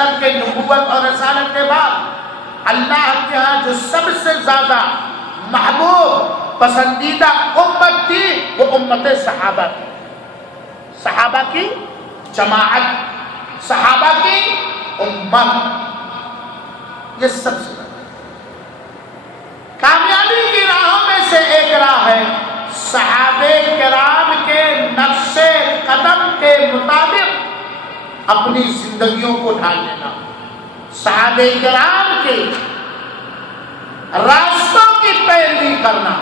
وسلم کے نبوت اور رسالت کے بعد اللہ کے ہاں جو سب سے زیادہ محبوب پسندیدہ امت تھی وہ امت صحابہ کی، صحابہ کی جماعت، صحابہ کی امت، یہ سب سے کامیابی کی راہوں میں سے ایک راہ ہے صحابہ کرام کے نقش قدم کے مطابق اپنی زندگیوں کو ڈھال لینا، صحابہ کرام کے راستوں کی پیروی کرنا۔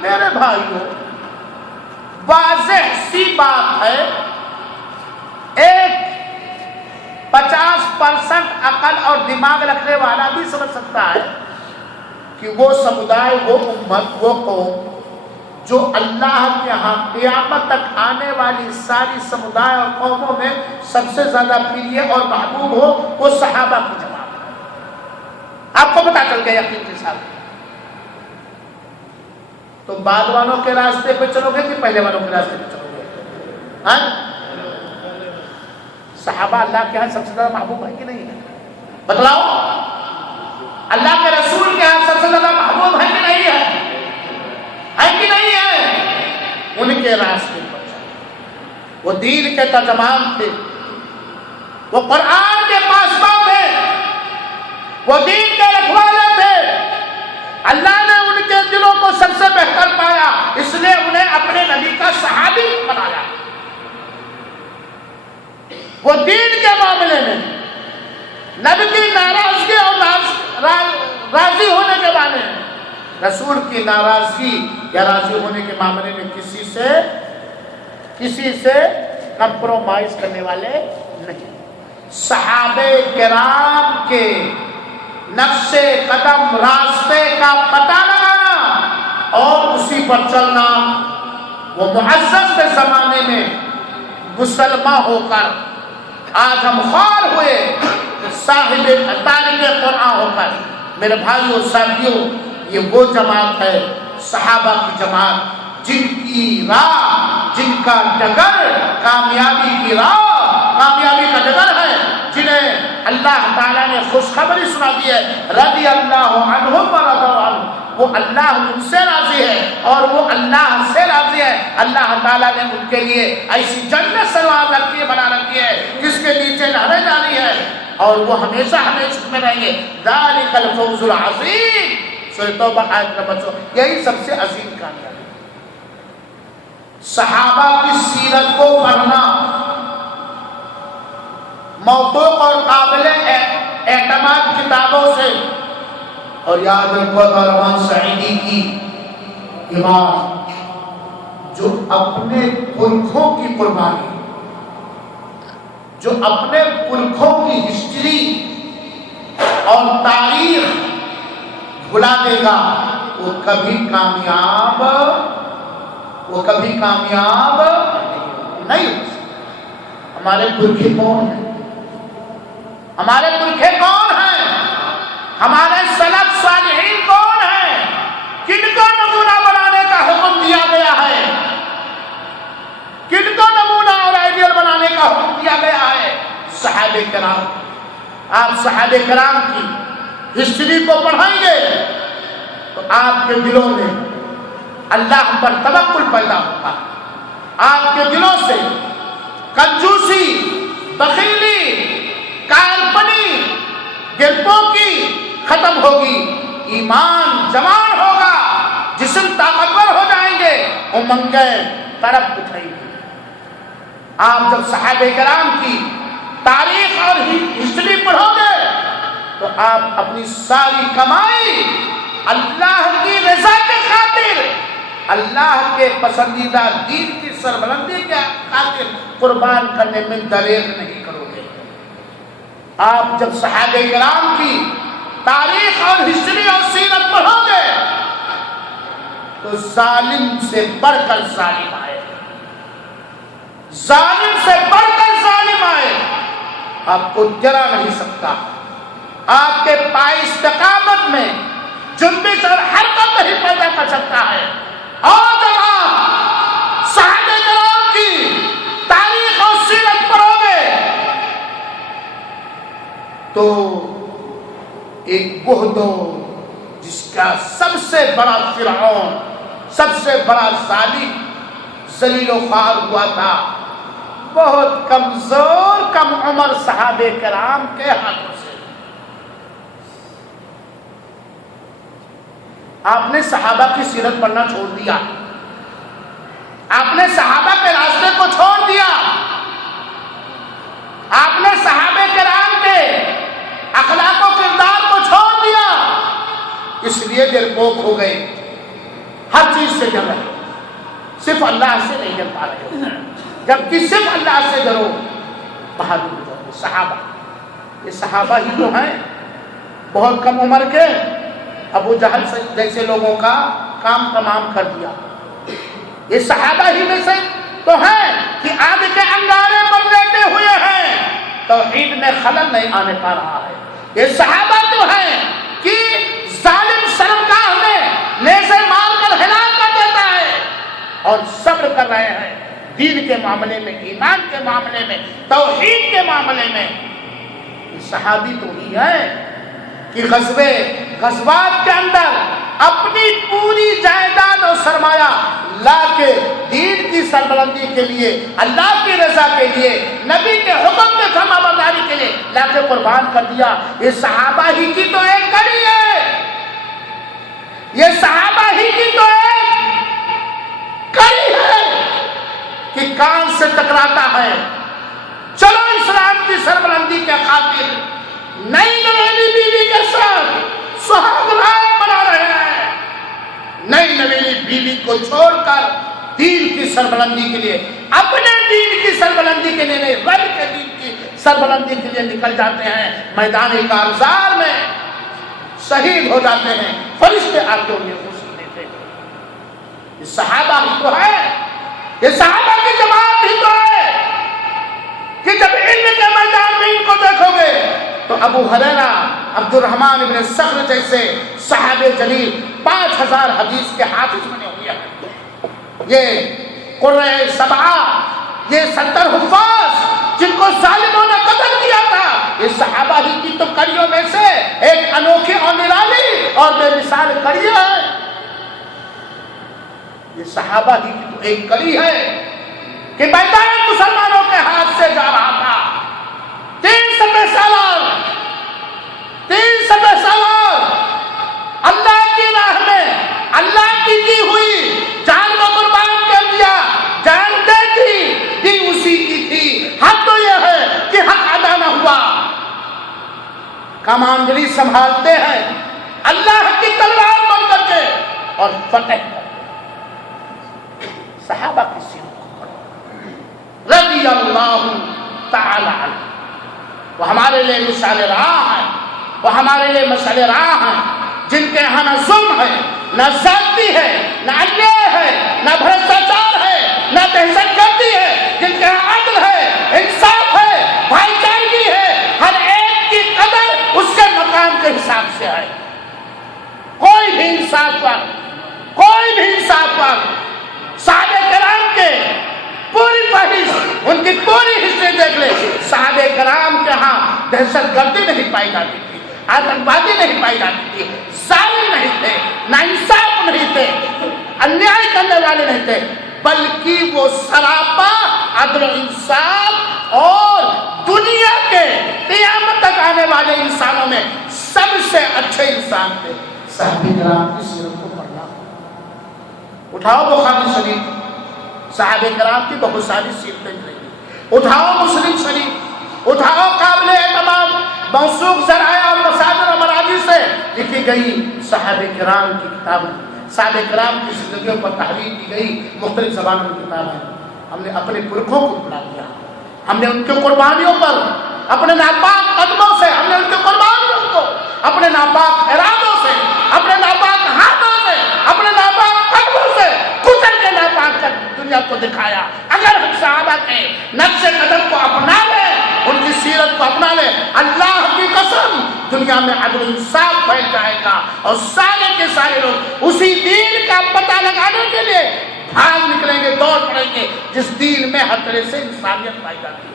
میرے بھائیوں، واضح سی بات ہے، ایک 50% عقل اور دماغ رکھنے والا بھی سمجھ سکتا ہے کہ وہ سمدائے، وہ امت، وہ قوم جو اللہ کے ہاں قیامت تک آنے والی ساری سمدائے اور قوموں میں سب سے زیادہ پریہ اور محبوب ہو، وہ صحابہ کی جماعت ہے۔ آپ کو پتا چل گیا یقین کے ساتھ؟ تو بعد والوں کے راستے پہ چلو گے کہ پہلے والوں کے راستے پہ چلو گے؟ ہاں، صحابہ اللہ کے ہاں سب سے زیادہ محبوب ہے کہ نہیں ہے؟ بتلاؤ، اللہ کے رسول کے ہاں سب سے زیادہ محبوب ہے کہ نہیں ہے؟ ہے کہ نہیں ہے؟ ان کے راستے پر چلو۔ وہ دین کے ترجمان تھے، وہ قرآن کے پاسبان تھے، وہ دین کے رکھوالے تھے۔ اللہ نے ان کے دلوں کو سب سے بہتر پایا، اس نے انہیں اپنے نبی کا صحابی بنایا۔ وہ دین کے معاملے میں نبی کی ناراضگی اور راضی ہونے کے بارے میں، رسول کی ناراضگی یا راضی ہونے کے معاملے میں کسی سے کمپرومائز کرنے والے نہیں۔ صحابہ کرام کے نقش قدم راستے کا پتہ لگانا اور اسی پر چلنا، وہ معزز کے زمانے میں مسلمان ہو کر آج ہم خوار ہوئے صاحب طالب قرآن ہو کر، میرے بھائیوں ساتھیوں، یہ وہ جماعت ہے صحابہ کی جماعت جن کی راہ، جن کا ڈگر کامیابی کی راہ، کامیابی کا ڈگر ہے، جنہیں اللہ تعالیٰ نے خوشخبری سنا دی ہے، رضی اللہ عنہم ورضوا عنہ، وہ اللہ ان سے راضی ہے اور وہ اللہ سے راضی ہے۔ اللہ تعالیٰ نے ان کے لیے ایسی جنت سنوار رکھی ہے، بنا رکھی ہے جس کے نیچے نہریں جاری ہے اور وہ ہمیشہ ہمیشہ میں رہیں گے۔ ذالک الفوز العظیم، سورۃ توبہ آیت نمبر 4۔ یہی سب سے عظیم کامیابی۔ صحابہ کی سیرت کو پڑھنا موثوق اور قابل اعتماد کتابوں سے، اور یاد رکھو رحمان سعیدی کی امام جو اپنے پرکھوں کی قربانی، جو اپنے پرکھوں کی ہسٹری اور تاریخ بھلا دے گا، وہ کبھی کامیاب نہیں ہو سکتا۔ ہمارے پرکھے کون ہیں؟ ہمارے پرکھے کون ہیں؟ ہمارے سلف صالحین کون ہیں؟ کن کو نمونہ بنانے کا حکم دیا گیا ہے؟ کن کو نمونہ اور آئیڈیل بنانے کا حکم دیا گیا ہے؟ صحابہ کرام۔ آپ صحابہ کرام کی ہسٹری کو پڑھائیں گے تو آپ کے دلوں میں اللہ پر توکل پیدا ہوگا، آپ کے دلوں سے کنجوسی، بخیلی، کارپنی، گرپوں کی ختم ہوگی، ایمان جوان ہوگا، جسم طاقتور ہو جائیں گے، امنگیں تڑپ اٹھیں گی۔ آپ جب صحابہ کرام کی تاریخ اور ہسٹری پڑھو گے تو آپ اپنی ساری کمائی اللہ کی رضا کے خاطر، اللہ کے پسندیدہ دین کی سربلندی کے خاطر قربان کرنے میں دریغ نہیں کرو گے۔ آپ جب صحابہ کرام کی تاریخ اور ہسٹری اور سیرت پڑھو گے تو ظالم سے بڑھ کر ظالم آئے، ظالم سے بڑھ کر ظالم آئے، آپ کو جرا نہیں سکتا، آپ کے پائے استقامت میں جنبش اور حرکت نہیں پیدا کر سکتا ہے۔ اور جب آپ صحابہ کرام کی تاریخ اور سیرت پڑھو گے تو ایک وہ دور جس کا سب سے بڑا فرعون، سب سے بڑا ظالم ذلیل و خوار ہوا تھا، بہت کمزور کم عمر صحابہ کرام کے ہاتھوں سے۔ آپ نے صحابہ کی سیرت پڑھنا چھوڑ دیا، آپ نے صحابہ کے راستے کو چھوڑ دیا، آپ نے صحابہ کرام کے اخلاق و کردار کو چھوڑ دیا، اس لیے ڈرپوک ہو گئے، ہر چیز سے ڈر رہے، صرف اللہ سے نہیں ڈر پا رہے، جبکہ صرف اللہ سے ڈرو بہادر ہو۔ صحابہ، یہ صحابہ ہی تو ہیں، بہت کم عمر کے ابو جہل جیسے لوگوں کا کام تمام کر دیا، یہ صحابہ ہی میں سے تو ہیں کہ آگ کے انگارے پر لیٹے ہوئے ہیں، توحید میں خلل نہیں آنے پا رہا ہے، یہ صحابہ تو ہیں کہ ظالم شرمگاہ میں نیزے مار کر ہلاک کر دیتا ہے اور صبر کر رہے ہیں دین کے معاملے میں، ایمان کے معاملے میں، توحید کے معاملے میں۔ یہ صحابی تو ہی ہے کہ غزوات کے اندر اپنی پوری جائیداد اور سرمایہ لا کے دین کی سربلندی کے لیے، اللہ کی رضا کے لیے، نبی کے حکم کے فرما برداری کے لیے لا کے قربان کر دیا۔ یہ صحابہ ہی کی تو ایک کڑی ہے، یہ صحابہ ہی کی تو ایک کڑی ہے کہ کان سے ٹکراتا ہے۔ چلو اسلام کی سربلندی کے خاطر نئی نویلی بیوی کے ساتھ سہاگ رات بنا رہے ہیں، نئی نویلی بیوی کو چھوڑ کر دین کی سربلندی کے لیے، اپنے دین کی سربلندی کے لیے نہیں، رب کے دین کی سربلندی کے لیے نکل جاتے ہیں، میدان کارزار میں شہید ہو جاتے ہیں، فرشتے آ کے انہیں غسل دیتے ہیں۔ یہ صحابہ ہی تو ہے، یہ صحابہ کی جماعت ہی تو ہے کہ جب علم کے میدان میں ان کو دیکھو گے تو ابو ہریرہ، عبد الرحمن بن صخر جیسے صحابہ جلیل 5000 حدیث کے حافظ بنے ہوئے ہیں، یہ قرۂ سبعہ، یہ 70 حفاظ جن کو ظالموں نے قتل کیا تھا، یہ صحابہ ہی کی تو کڑیوں میں سے ایک انوکھی اور نرالی اور بے مثال کڑی ہے۔ یہ صحابہ ہی کی تو ایک کڑی ہے کہ میدان مسلمانوں کے ہاتھ سے جا رہا تھا، 300 سالار اللہ کی راہ میں اللہ کی دی ہوئی جان کو قربان کر دیا، جان دی اسی کی تھی، حق تو یہ ہے کہ حق ادا نہ ہوا، کمانڈری سنبھالتے ہیں اللہ کی تلوار بن کر کے اور فتح کرتے۔ صحابہ کی سیرت کو پڑھو، رضی اللہ تعالی عنہ، وہ ہمارے لیے مثال راہ ہیں، وہ ہمارے لیے مثال راہ ہیں، جن کے یہاں نہ ظلم ہے، نہ زیادتی ہے، نہ انیائی ہے، نہ بھرشٹاچار ہے، نہ دہشت گردی ہے، جن کے یہاں عدل ہے، انصاف ہے، بھائی چارگی ہے، ہر ایک کی قدر اس کے مقام کے حساب سے ہے، کوئی بھی انصاف پر صحابہ کرام کے پوری فہرست، ان کی پوری ہسٹری دیکھ لے، صحابہ کرام کے ہاں دہشت گردی نہیں پائی جاتی تھی، آتنکوادی نہیں پائی جاتی تھی، ظالم نہیں تھے، ناانصاف نہیں تھے، انیائی کرنے والے نہیں تھے، بلکہ وہ سراپا عدل و انصاف اور دنیا کے قیامت تک آنے والے انسانوں میں سب سے اچھے انسان تھے۔ صحابہ کرام کی سیرت کو پڑھنا، اٹھاؤ بخاری شریف، صحابہ کرام کی بہت ساری سیرتیں رہی، اٹھاؤ مسلم شریف، اٹھاؤ قابل اعتماد موثوق ذرائع اور مصادر و مراجع سے لکھی گئی صحابہ کرام کی کتابیں، صحابہ کرام کی زندگیوں پر تحریر کی گئی مختلف زبانوں کی کتابیں، ہم نے اپنے پرکھوں کو بلا دیا، ہم نے ان کی قربانیوں پر اپنے ناپاک قدموں سے، ہم نے ان کی قربانیوں کو اپنے ناپاک ارادوں سے، اپنے ناپاک ہاتھوں سے، اپنے ناپاک قدموں سے کچل کے ناپاک کر دنیا کو دکھایا۔ اگر ہم صحابہ کے نقش قدم کو اپنا لیں، ان کی سیرت کو اپنا لیں، اللہ کی قسم دنیا میں عدل و انصاف پھیل جائے گا اور سارے کے سارے لوگ اسی دین کا پتہ لگانے کے لیے بھاگ نکلیں گے، دوڑ پڑیں گے جس دین میں ہر طرح سے انسانیت پائی جاتی ہے۔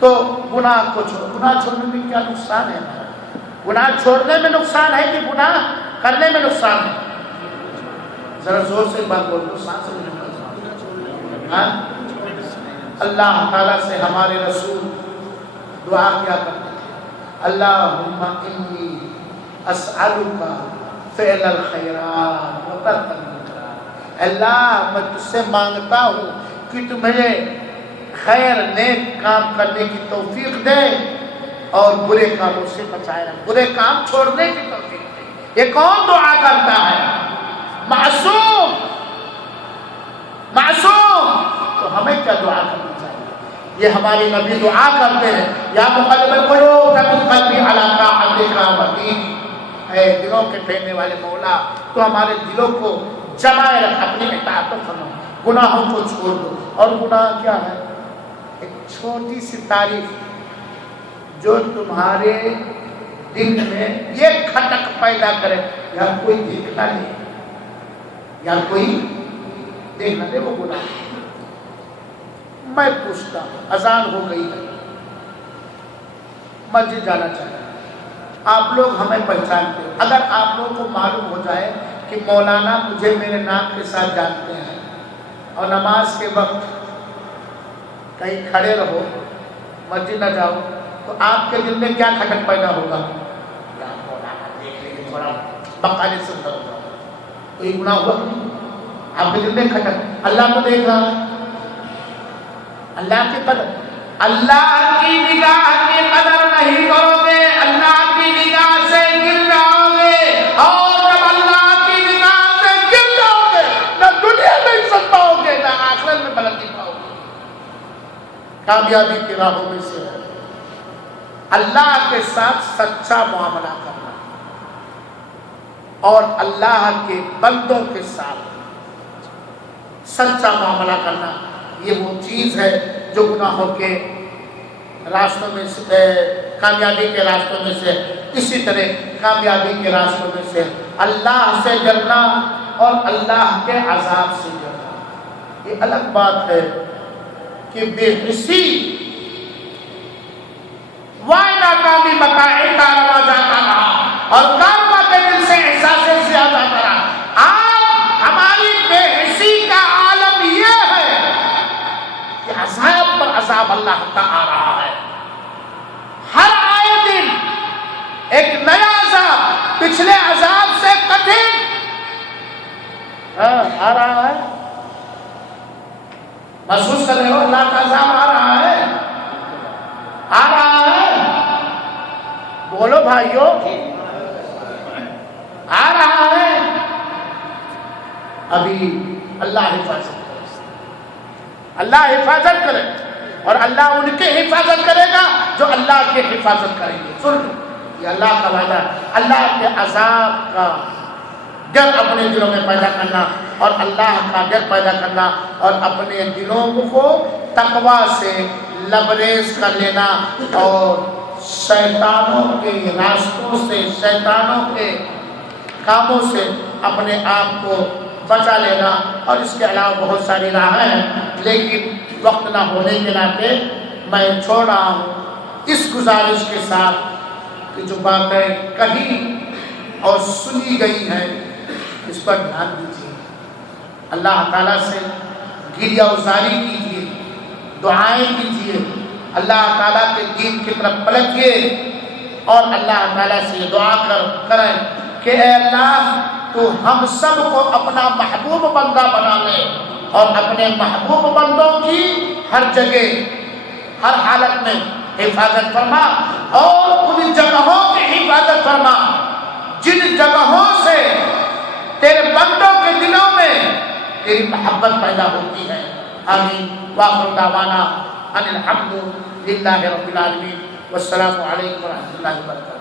تو گناہ کو چھوڑو. گناہ چھوڑنے میں کیا نقصان ہے ہمارا؟ گناہ چھوڑنے میں نقصان ہے کہ گناہ کرنے میں نقصان ہے؟ ذرا زور سے بات بول دو، سانس لینے میں. ہاں، اللہ تعالیٰ سے ہمارے رسول دعا کیا کرتے تھے، اللہم انی اسألک فعل الخیرات و ترک المنکرات. اللہ میں تجھ سے مانگتا ہوں کہ تو مجھے خیر نیک کام کرنے کی توفیق دے اور برے کاموں سے بچائے رکھ، برے کام چھوڑنے کی توفیق دے. یہ کون دعا کرتا ہے؟ معصوم. معصوم. تو ہمیں کیا دعا کرنی چاہیے؟ یہ ہمارے نبی دعا کرتے ہیں، یا مقلب القلوب ثبت قلبی علی طاعتک وطیع. اے دلوں کے پھیرنے والے مولا، تو ہمارے دلوں کو جمائے رکھ اپنی اطاعت و فرما، گناہوں کو چھوڑ دو. اور گناہ کیا ہے؟ ایک چھوٹی سی تعریف جو تمہارے دل میں یہ کھٹک پیدا کرے، یا کوئی دیکھنا نہیں، یا کوئی دیکھنا دے، وہ گناہ. میں پوچھتا ہوں، اذان ہو گئی ہے، مسجد جانا چاہتا ہوں، آپ لوگ ہمیں پہچانتے ہو. اگر آپ لوگوں کو معلوم ہو جائے کہ مولانا مجھے میرے نام کے ساتھ جانتے ہیں اور نماز کے وقت کہیں کھڑے رہو، مسجد نہ جاؤ، تو آپ کے دل میں کیا کھٹک پیدا ہوگا؟ یا مولانا دیکھ لیں گے، تھوڑا بقانے سے ادھر ہو جاؤ. تو یہ گناہ ہوا نہیں؟ آپ کے دل میں کھٹک. اللہ کو دیکھ رہا ہے، اللہ کی قدر، اللہ کی نگاہ کی قدر نہیں کرو گے، اللہ کی نگاہ سے گر جاؤ گے. اور جب اللہ کی نگاہ سے گر جاؤ گے، نہ دنیا میں عزت پاؤ گے، نہ آخرت میں بلندی پاؤ گے. کامیابی کی راہوں میں سے ہے اللہ کے ساتھ سچا معاملہ کرنا، اور اللہ کے بندوں کے ساتھ سچا معاملہ کرنا. یہ وہ چیز ہے جو گناہوں کے راستوں میں سے، کامیابی کے راستوں میں سے. اسی طرح کامیابی کے راستوں میں سے اللہ سے ڈرنا اور اللہ کے عذاب سے ڈرنا. یہ الگ بات ہے کہ بے حسی وائے ناکامی بتائے کارواں جاتا رہا اور کارواں کے دل سے احساس زیادہ کرا. آج ہماری بے حسی کا عالم یہ ہے کہ عذاب پر عذاب اللہ کا آ رہا ہے. ہر آئے دن ایک نیا عذاب پچھلے عذاب سے کٹھن آ رہا ہے. محسوس کر رہے ہو؟ اللہ کا عذاب آ رہا ہے، آ رہا ہے. بولو بھائیو، آ رہا ہے. ابھی اللہ حفاظت کرے، اللہ حفاظت کرے، اور اللہ ان کی حفاظت کرے گا جو اللہ کی حفاظت کریں گے. سن لو، یہ اللہ کا وعدہ ہے. اللہ کے عذاب کا ڈر اپنے دلوں میں پیدا کرنا اور اللہ کا ڈر پیدا کرنا اور اپنے دلوں کو تقوی سے لبریز کر لینا اور شیطانوں کے راستوں سے، شیطانوں کے کاموں سے اپنے آپ کو بچا لینا. اور اس کے علاوہ بہت ساری راہیں ہیں، لیکن وقت نہ ہونے کے ناطے میں چھوڑ رہا ہوں اس گزارش کے ساتھ کہ جو باتیں کہی اور سنی گئی ہیں اس پر دھیان دیجیے. اللہ تعالیٰ سے گریہ وزاری کیجیے، دعائیں کیجیے، اللہ تعالیٰ کے دین کی طرف پلٹیے اور اللہ تعالیٰ سے دعا کریں کہ اے اللہ تو ہم سب کو اپنا محبوب بندہ بنا لے اور اپنے محبوب بندوں کی ہر جگہ ہر حالت میں حفاظت فرما اور ان جگہوں کی حفاظت فرما جن جگہوں سے تیرے بندوں کے دلوں میں تیری محبت پیدا ہوتی ہے. آمین. وآخر دعوانا ان الحمد للہ رب العالمین والسلام علیکم ورحمۃ اللہ وبرکاتہ.